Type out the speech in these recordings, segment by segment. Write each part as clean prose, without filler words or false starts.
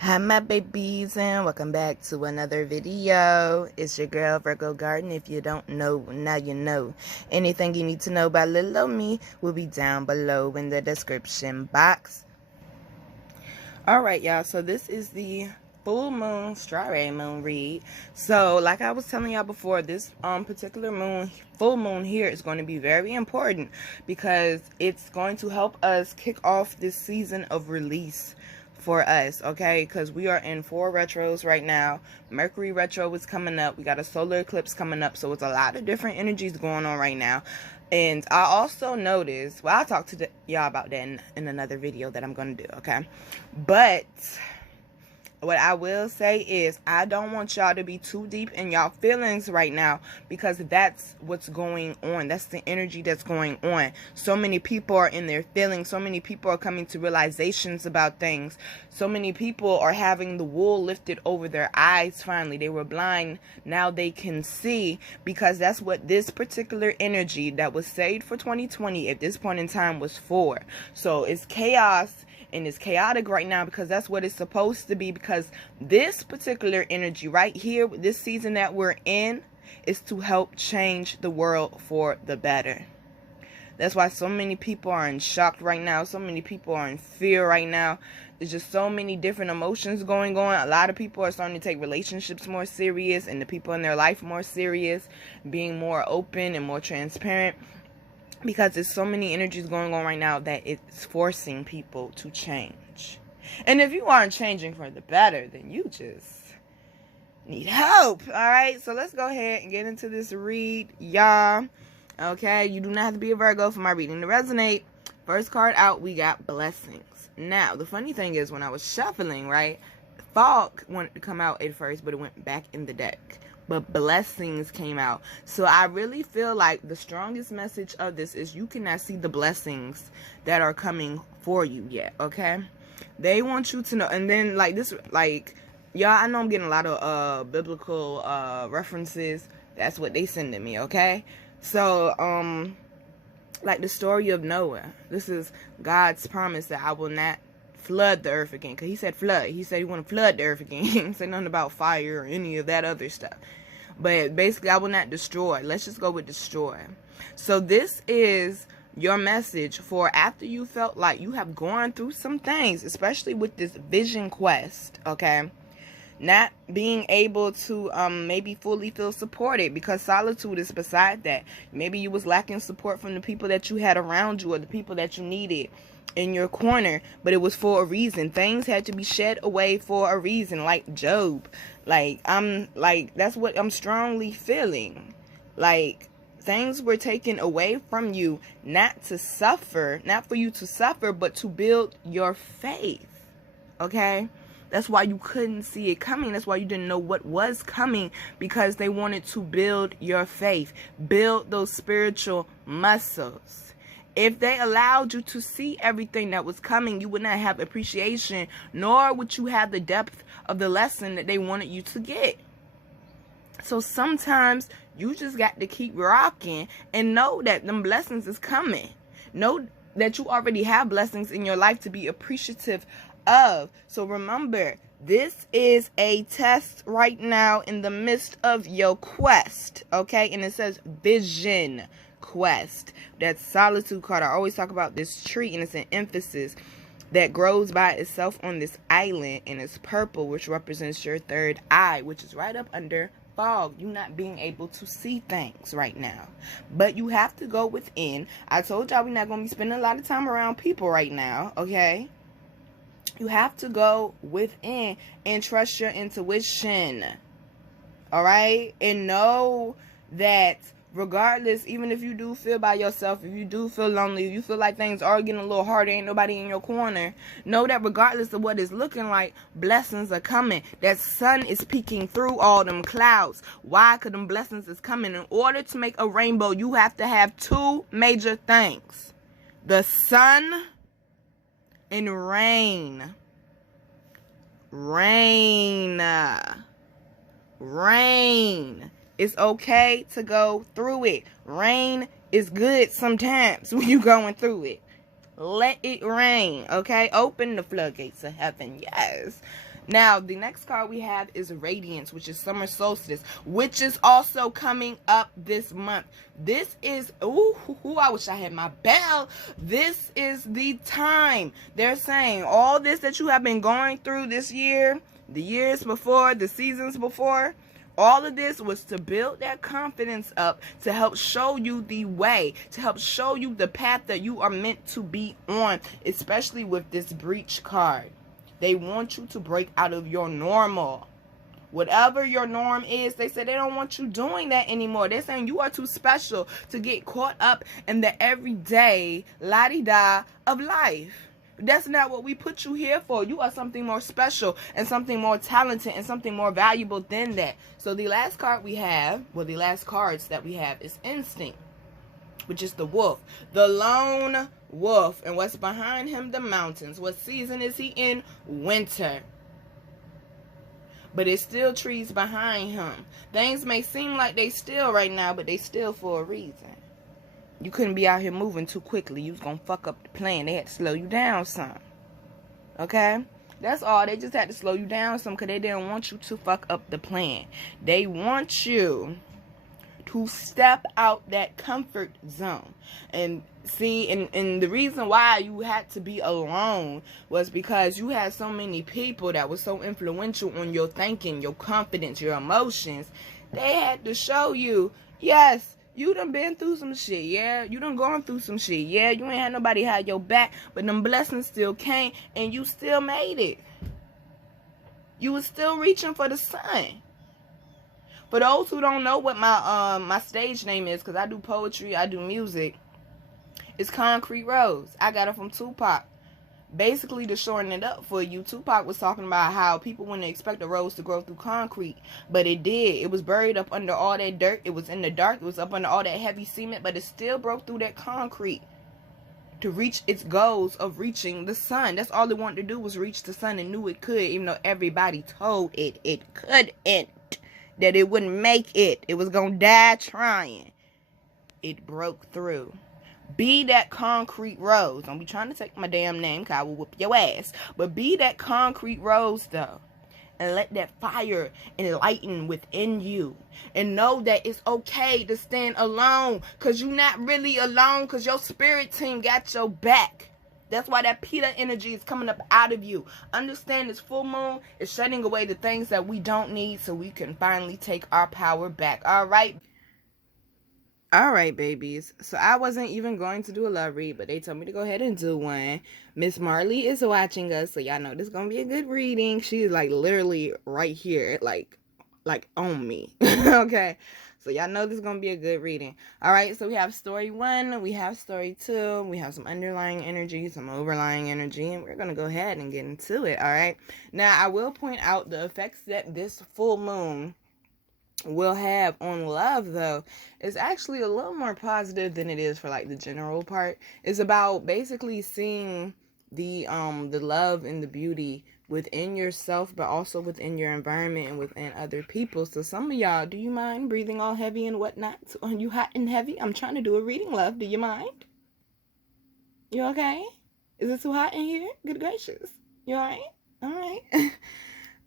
Hi my babies, and welcome back to another video. It's your girl Virgo Garden. If you don't know, now you know. Anything you need to know about little old me will be down below in the description box. Alright y'all, so this is the full moon strawberry moon read. So like I was telling y'all before, this particular full moon here is going to be very important because it's going to help us kick off this season of release for us, okay? Because we are in 4 retros right now. Mercury retro is coming up. We got a solar eclipse coming up, so it's a lot of different energies going on right now. And I also noticed, well, I'll talk to y'all about that in another video that I'm gonna do, okay? But what I will say is I don't want y'all to be too deep in y'all feelings right now, because that's what's going on. That's the energy that's going on. So many people are in their feelings. So many people are coming to realizations about things. So many people are having the wool lifted over their eyes finally. They were blind. Now they can see, because that's what this particular energy that was saved for 2020 at this point in time was for. So it's chaos. And it's chaotic right now because that's what it's supposed to be, because this particular energy right here, this season that we're in, is to help change the world for the better. That's why so many people are in shock right now. So many people are in fear right now. There's just so many different emotions going on. A lot of people are starting to take relationships more serious and the people in their life more serious, being more open and more transparent. Because there's so many energies going on right now that it's forcing people to change. And if you aren't changing for the better, then you just need help. Alright, so let's go ahead and get into this read, y'all. Okay, you do not have to be a Virgo for my reading to resonate. First card out, we got blessings. Now, the funny thing is, when I was shuffling, right, fog wanted to come out at first, but it went back in the deck. But blessings came out. So I really feel like the strongest message of this is you cannot see the blessings that are coming for you yet, okay? They want you to know. And then like this, like, y'all, I know I'm getting a lot of biblical references. That's what they sending me, okay? So like the story of Noah. This is God's promise that I will not flood the earth again, because he said flood. He said he want to flood the earth again. He didn't say nothing about fire or any of that other stuff. But basically, I will not destroy. Let's just go with destroy. So this is your message for after you felt like you have gone through some things, especially with this vision quest, okay? Not being able to maybe fully feel supported, because solitude is beside that. Maybe you was lacking support from the people that you had around you or the people that you needed in your corner, but it was for a reason. Things had to be shed away for a reason, like Job. Like, that's what I'm strongly feeling. Like, things were taken away from you, not to suffer, not for you to suffer, but to build your faith, okay? That's why you couldn't see it coming. That's why you didn't know what was coming, because they wanted to build your faith, build those spiritual muscles. If they allowed you to see everything that was coming, you would not have appreciation, nor would you have the depth of the lesson that they wanted you to get. So sometimes you just got to keep rocking and know that them blessings is coming. Know that you already have blessings in your life to be appreciative of. So remember, this is a test right now in the midst of your quest, okay? And it says vision quest. That solitude card, I always talk about this tree, and it's an emphasis that grows by itself on this island, and it's purple, which represents your third eye, which is right up under fog. You not being able to see things right now, but you have to go within. I told y'all we're not going to be spending a lot of time around people right now, okay? You have to go within and trust your intuition, all right? And know that regardless, even if you do feel by yourself, if you do feel lonely, if you feel like things are getting a little harder, ain't nobody in your corner, know that regardless of what it's looking like, blessings are coming. That sun is peeking through all them clouds. Why? Because them blessings is coming. In order to make a rainbow, you have to have 2 major things: the sun and rain. Rain. It's okay to go through it. Rain is good sometimes when you're going through it. Let it rain, okay? Open the floodgates of heaven, yes. Now, the next card we have is Radiance, which is summer solstice, which is also coming up this month. This is, I wish I had my bell. This is the time. They're saying all this that you have been going through this year, the years before, the seasons before, all of this was to build that confidence up, to help show you the way, to help show you the path that you are meant to be on, especially with this breach card. They want you to break out of your normal. Whatever your norm is, they say they don't want you doing that anymore. They're saying you are too special to get caught up in the everyday la-di-da of life. That's not what we put you here for. You are something more special and something more talented and something more valuable than that. So the last card we have, well, the last cards that we have is Instinct, which is the wolf, the lone wolf. And what's behind him? The mountains. What season is he in? Winter. But it's still trees behind him. Things may seem like they still right now, but they still for a reason. You couldn't be out here moving too quickly. You was going to fuck up the plan. They had to slow you down some. Okay? That's all. They just had to slow you down some because they didn't want you to fuck up the plan. They want you to step out that comfort zone. And see, and the reason why you had to be alone was because you had so many people that were so influential on your thinking, your confidence, your emotions. They had to show you, yes, you done been through some shit, yeah? You done gone through some shit, yeah? You ain't had nobody had your back, but them blessings still came, and you still made it. You was still reaching for the sun. For those who don't know what my stage name is, because I do poetry, I do music, it's Koncrete Rose. I got it from Tupac. Basically, to shorten it up for you, Tupac was talking about how people wouldn't expect a rose to grow through concrete, but it did. It was buried up under all that dirt. It was in the dark. It was up under all that heavy cement, but it still broke through that concrete to reach its goals of reaching the sun. That's all it wanted to do, was reach the sun, and knew it could, even though everybody told it couldn't, that it wouldn't make it. It was gonna die trying. It broke through. Be that concrete rose. Don't be trying to take my damn name, because I will whoop your ass. But be that concrete rose, though. And let that fire enlighten within you. And know that it's okay to stand alone. Because you're not really alone. Because your spirit team got your back. That's why that Peter energy is coming up out of you. Understand this full moon is shutting away the things that we don't need, so we can finally take our power back. All right? All right, babies. So I wasn't even going to do a love read, but they told me to go ahead and do one. Miss Marley is watching us, so y'all know this is going to be a good reading. She's like literally right here, like on me. Okay. So y'all know this is going to be a good reading. All right. So we have story 1, we have story 2, we have some underlying energy, some overlying energy, and we're going to go ahead and get into it. All right. Now, I will point out the effects that this full moon will have on love, though, is actually a little more positive than it is for like the general part. It's about basically seeing the love and the beauty within yourself, but also within your environment and within other people. So some of y'all, do you mind breathing all heavy and whatnot? Are you hot and heavy? I'm trying to do a reading, love. Do you mind? You okay? Is it too hot in here? Good gracious. You all right? All right.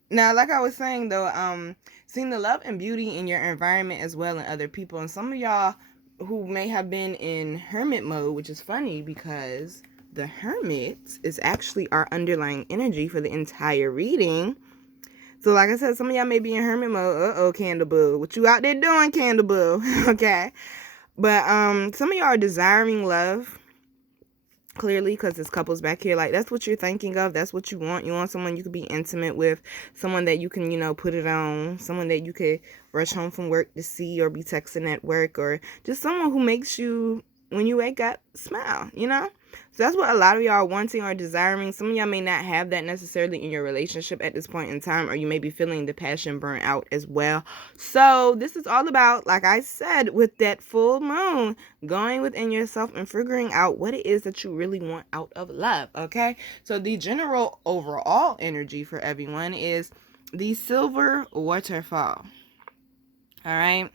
Now, like I was saying, though, seeing the love and beauty in your environment as well and other people. And some of y'all who may have been in hermit mode, which is funny because the hermit is actually our underlying energy for the entire reading. So like I said, some of y'all may be in hermit mode. Uh-oh, Candle Boo. What you out there doing, Candle Boo? Okay. But some of y'all are desiring love. Clearly, because there's couples back here, like that's what you're thinking of, that's what you want. You want someone you could be intimate with, someone that you can, you know, put it on, someone that you could rush home from work to see or be texting at work, or just someone who makes you, when you wake up, smile, you know? So that's what a lot of y'all are wanting or desiring. Some of y'all may not have that necessarily in your relationship at this point in time, or you may be feeling the passion burn out as well. So this is all about, like I said, with that full moon, going within yourself and figuring out what it is that you really want out of love, okay? So the general overall energy for everyone is the silver waterfall. All right?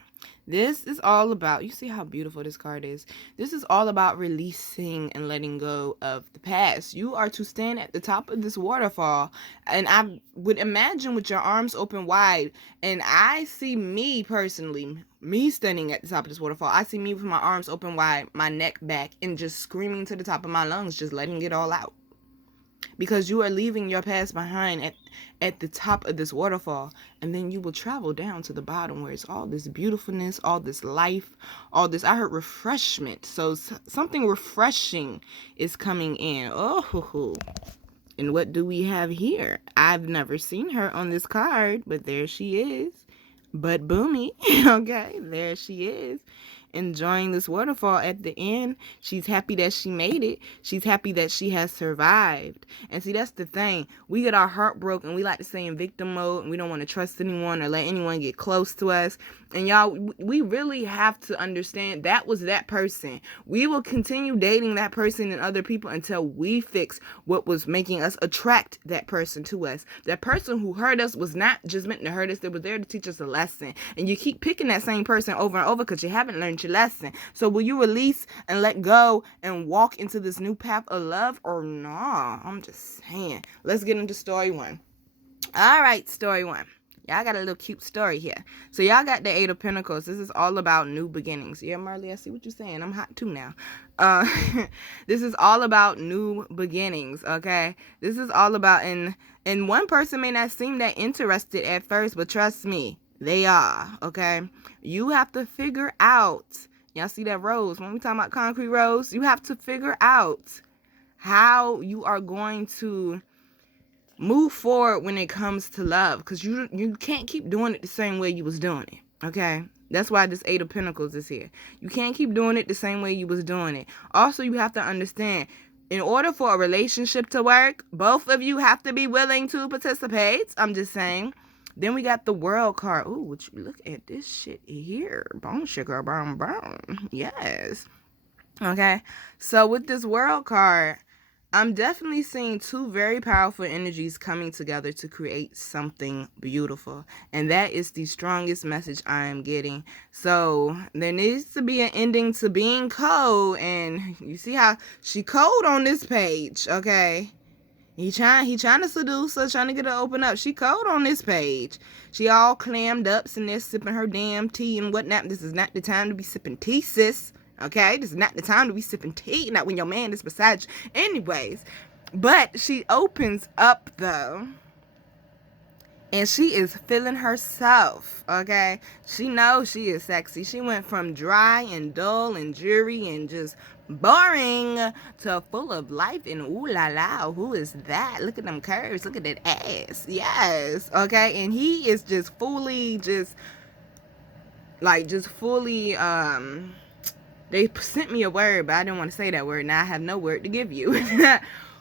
This is all about, you see how beautiful this card is. This is all about releasing and letting go of the past. You are to stand at the top of this waterfall, and I would imagine with your arms open wide, and I see me personally, me standing at the top of this waterfall. I see me with my arms open wide, my neck back, and just screaming to the top of my lungs, just letting it all out. Because you are leaving your past behind at the top of this waterfall, and then you will travel down to the bottom where it's all this beautifulness, all this life, all this, I heard refreshment. So something refreshing is coming in. Oh, and what do we have here? I've never seen her on this card, but there she is. But Boomy, okay, there she is, enjoying this waterfall at the end. She's happy that she made it. She's happy that she has survived. And see, that's the thing. We get our heart broken. We like to stay in victim mode, and we don't want to trust anyone or let anyone get close to us. And y'all, we really have to understand that was that person. We will continue dating that person and other people until we fix what was making us attract that person to us. That person who hurt us was not just meant to hurt us. They were there to teach us a lesson. And you keep picking that same person over and over because you haven't learned your lesson. So will you release and let go and walk into this new path of love or nah? I'm just saying. Let's get into story one. All right, story one. Y'all got a little cute story here. So y'all got the Eight of Pentacles. This is all about new beginnings. Yeah, Marley, I see what you're saying. I'm hot too now. This is all about new beginnings, okay? This is all about, and one person may not seem that interested at first, but trust me, they are, okay? You have to figure out, y'all see that rose? When we talking about Koncrete Rose, you have to figure out how you are going to move forward when it comes to love, because you can't keep doing it the same way you was doing it, okay? That's why this Eight of Pentacles is here. You can't keep doing it the same way you was doing it. Also, you have to understand, in order for a relationship to work, both of you have to be willing to participate. I'm just saying. Then we got the World card. Ooh, would you look at this shit here? Bone sugar, bone, bone. Yes. Okay. So with this World card, I'm definitely seeing two very powerful energies coming together to create something beautiful. And that is the strongest message I am getting. So there needs to be an ending to being cold. And you see how she cold on this page, okay? He trying to seduce her, trying to get her to open up. She cold on this page. She all clammed up, sitting there sipping her damn tea and whatnot. This is not the time to be sipping tea, sis. Okay, this is not the time to be sipping tea, not when your man is beside you. Anyways, but she opens up though, and she is feeling herself, okay? She knows she is sexy. She went from dry and dull and dreary and just boring to full of life and ooh la la, who is that? Look at them curves, look at that ass. Yes, okay? And he is just fully they sent me a word, but I didn't want to say that word. Now I have no word to give you.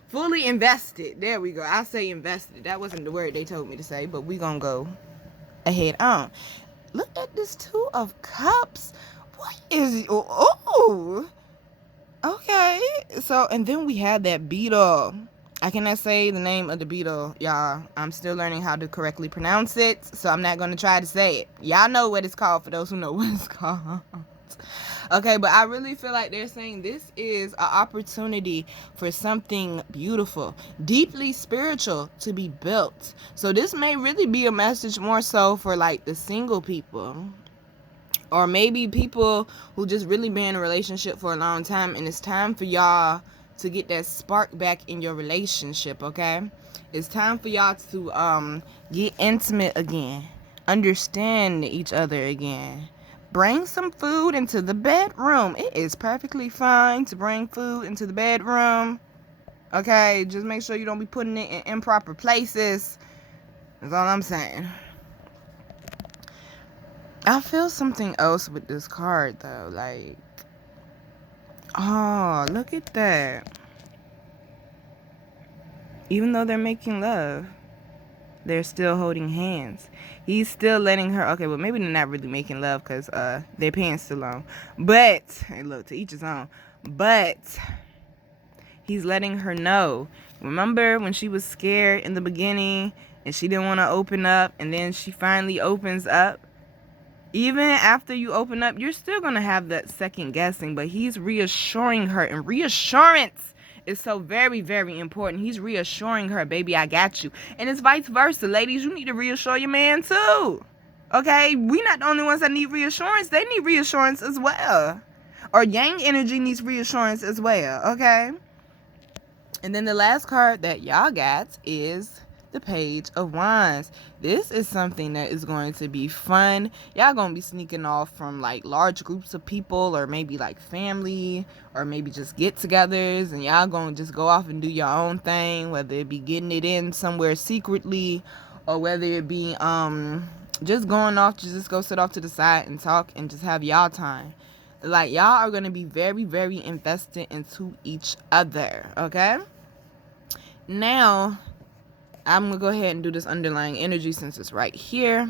Fully invested. There we go. I'll say invested. That wasn't the word they told me to say, but we gonna go ahead on. Look at this Two of Cups. What is it? Oh, okay. So, and then we have that beetle. I cannot say the name of the beetle, y'all. I'm still learning how to correctly pronounce it, so I'm not gonna try to say it. Y'all know what it's called for those who know what it's called. Okay, but I really feel like they're saying this is an opportunity for something beautiful, deeply spiritual to be built. So this may really be a message more so for like the single people, or maybe people who just really been in a relationship for a long time, and it's time for y'all to get that spark back in your relationship, okay? It's time for y'all to get intimate again, understand each other again. Bring some food into the bedroom. It is perfectly fine to bring food into the bedroom. Okay, just make sure you don't be putting it in improper places. That's all I'm saying. I feel something else with this card though. Like, oh, look at that. Even though they're making love, they're still holding hands. He's still letting her, okay, well, maybe they're not really making love because their pants still on. But, hey, look, to each his own. But he's letting her know. Remember when she was scared in the beginning and she didn't want to open up, and then she finally opens up? Even after you open up, you're still going to have that second guessing, but he's reassuring her. And reassurance is so very, very important. He's reassuring her, baby, I got you. And it's vice versa. Ladies, you need to reassure your man too. Okay? We're not the only ones that need reassurance. They need reassurance as well. Or yang energy needs reassurance as well. Okay? And then the last card that y'all got is the Page of Wands. This is something that is going to be fun. Y'all gonna be sneaking off from like large groups of people, or maybe like family, or maybe just get-togethers, and y'all gonna just go off and do your own thing, whether it be getting it in somewhere secretly, or whether it be just going off to just go sit off to the side and talk and just have y'all time. Like, y'all are gonna be very, very invested into each other. Okay, now I'm going to go ahead and do this underlying energy since it's right here.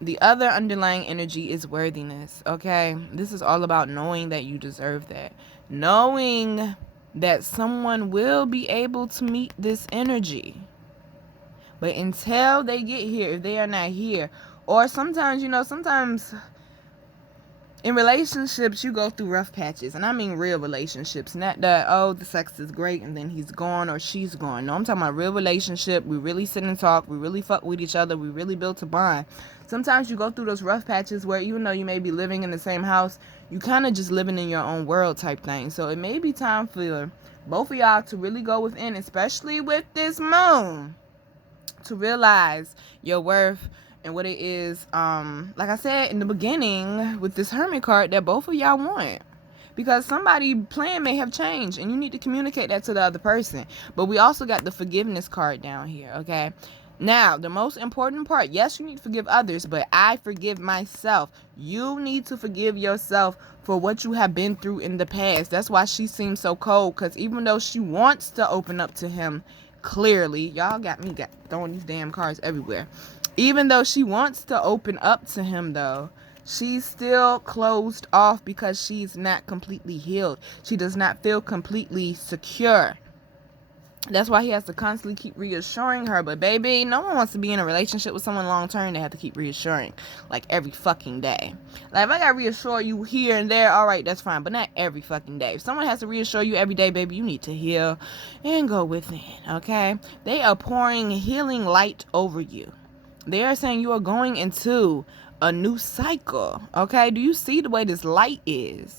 The other underlying energy is worthiness, okay? This is all about knowing that you deserve that. Knowing that someone will be able to meet this energy. But until they get here, if they are not here, or sometimes, sometimes in relationships, you go through rough patches. And I mean real relationships. Not that, oh, the sex is great and then he's gone or she's gone. No, I'm talking about real relationship. We really sit and talk. We really fuck with each other. We really built a bond. Sometimes you go through those rough patches where even though you may be living in the same house, you kind of just living in your own world type thing. So it may be time for both of y'all to really go within, especially with this moon, to realize your worth and what it is, like I said in the beginning with this Hermit card, that both of y'all want. Because somebody's plan may have changed and you need to communicate that to the other person. But we also got the forgiveness card down here, okay? Now, the most important part, yes, you need to forgive others, but I forgive myself. You need to forgive yourself for what you have been through in the past. That's why she seems so cold, because even though she wants to open up to him, clearly, y'all got me throwing these damn cards everywhere. Even though she wants to open up to him, though, she's still closed off because she's not completely healed. She does not feel completely secure. That's why he has to constantly keep reassuring her. But baby, no one wants to be in a relationship with someone long term. They have to keep reassuring like every fucking day. Like, if I gotta reassure you here and there, all right, that's fine, but not every fucking day. If someone has to reassure you every day, baby, you need to heal and go within. Okay, they are pouring healing light over you. They are saying you are going into a new cycle. Okay, do you see the way this light is?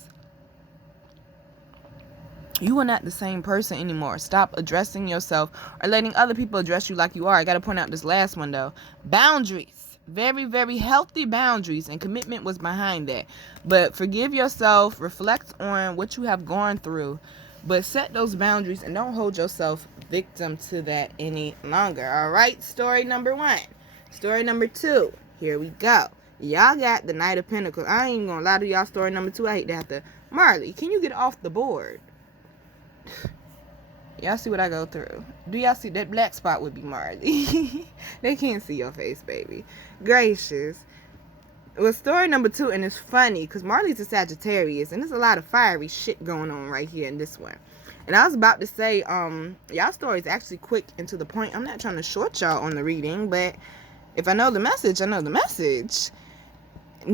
You are not the same person anymore. Stop addressing yourself or letting other people address you like you are. I got to point out this last one, though. Boundaries. Very, very healthy boundaries, and commitment was behind that. But forgive yourself. Reflect on what you have gone through. But set those boundaries and don't hold yourself victim to that any longer. All right? Story number 1. Story number 2. Here we go. Y'all got the Knight of Pentacles. I ain't going to lie to y'all. Story number 2. I hate to have to. Marley, can you get off the board? Y'all see what I go through. Do y'all see that black spot would be Marley? They can't see your face, baby. Gracious. Well, story number 2, and it's funny because Marley's a Sagittarius, and there's a lot of fiery shit going on right here in this one. And I was about to say, y'all story is actually quick and to the point. I'm not trying to short y'all on the reading, but if I know the message, I know the message.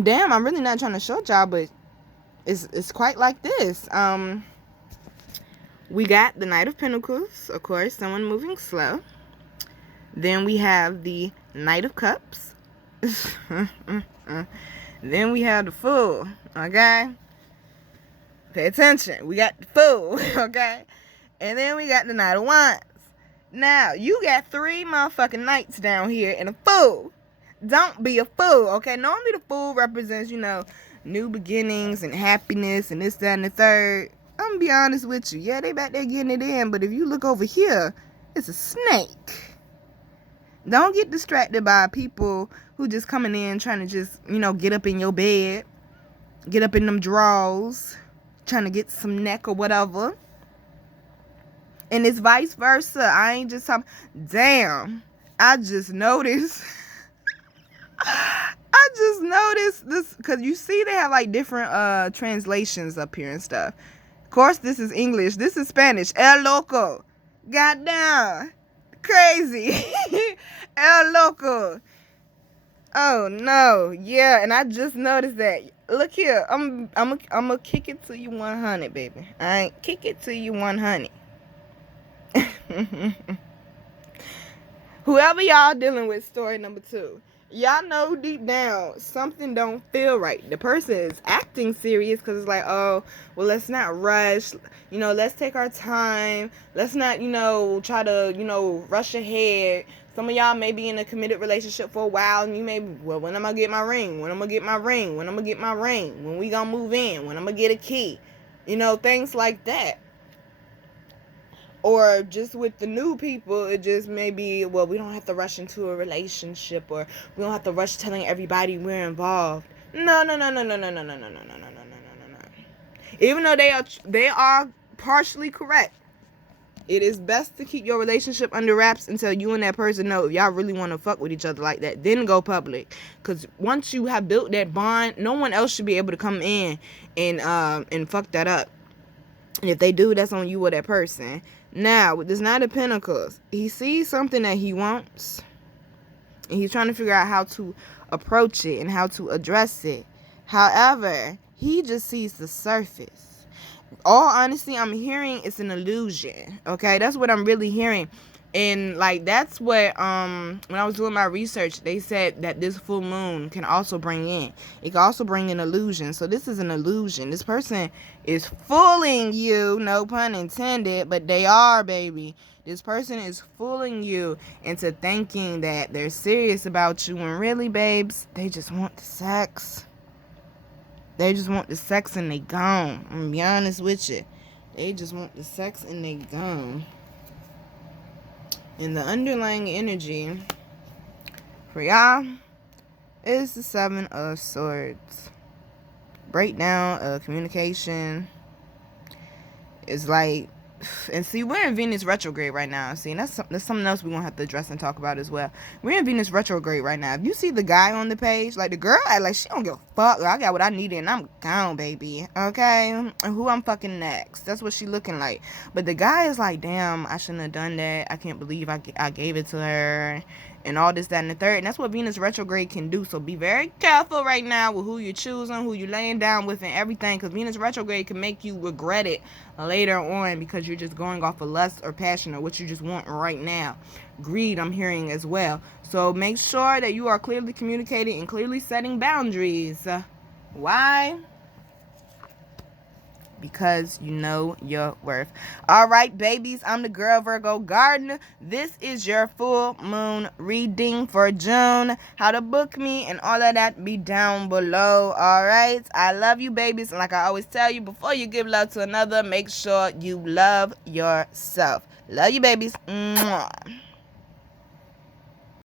Damn, I'm really not trying to short y'all, but it's quite like this. We got the Knight of Pentacles, of course, someone moving slow. Then we have the Knight of Cups. Then we have the Fool, okay? Pay attention. We got the Fool, okay? And then we got the Knight of Wands. Now, you got 3 motherfucking knights down here and a Fool. Don't be a fool, okay? Normally the Fool represents, new beginnings and happiness and this, that, and the third. I'm gonna be honest with you. Yeah, they back there getting it in, but if you look over here, it's a snake. Don't get distracted by people who just coming in trying to just, get up in your bed, get up in them drawers, trying to get some neck or whatever. And it's vice versa. I ain't just talking. Damn, I just noticed. I just noticed this because you see they have like different translations up here and stuff. Of course, this is English. This is Spanish. El Loco. Goddamn. Crazy. El Loco. Oh no, yeah, and I just noticed that. Look here, I'm gonna kick it to you 100, baby. I ain't kick it to you 100. Whoever y'all dealing with, story number 2. Y'all know deep down something don't feel right. The person is acting serious because it's like, oh, well, let's not rush. Let's take our time. Let's not, try to, rush ahead. Some of y'all may be in a committed relationship for a while, and you may be, well, when am I get my ring? When am I get my ring? When am I get my ring? When we gonna move in? When am I get a key? Things like that. Or just with the new people, it just may be, well, we don't have to rush into a relationship, or we don't have to rush telling everybody we're involved. No. Even though they are partially correct, it is best to keep your relationship under wraps until you and that person know if y'all really want to fuck with each other like that. Then go public, because once you have built that bond, no one else should be able to come in and fuck that up. And if they do, that's on you or that person. Now, with this Knight of Pentacles, he sees something that he wants, and he's trying to figure out how to approach it and how to address it. However, he just sees the surface. All honesty, I'm hearing it's an illusion. Okay, that's what I'm really hearing. And like, that's what when I was doing my research, they said that this full moon can also bring in. It can also bring in illusion. So this is an illusion. This person is fooling you, no pun intended, but they are, baby. This person is fooling you into thinking that they're serious about you, when really, babes, they just want the sex. They just want the sex and they gone. I'm gonna be honest with you. They just want the sex and they gone. And the underlying energy for y'all is the 7 of Swords. Breakdown of communication is like, and see, we're in Venus retrograde right now. See, and that's something else we're gonna have to address and talk about as well. We're in Venus retrograde right now. If you see the guy on the page, like, the girl act like she don't give a fuck. Like, I got what I needed and I'm gone, baby. Okay, and who I'm fucking next? That's what she looking like. But the guy is like, damn, I shouldn't have done that. I can't believe I gave it to her, and all this, that, and the third. And that's what Venus retrograde can do. So be very careful right now with who you're choosing, who you're laying down with, and everything, because Venus retrograde can make you regret it later on, because you're just going off of lust or passion or what you just want right now. Greed, I'm hearing as well. So make sure that you are clearly communicating and clearly setting boundaries. Why? Because you know your worth. All right, babies, I'm the girl Virgo Garden. This is your full moon reading for June. How to book me and all of that be down below. All right, I love you, babies, and like I always tell you, before you give love to another, make sure you love yourself. Love you, babies. Mwah.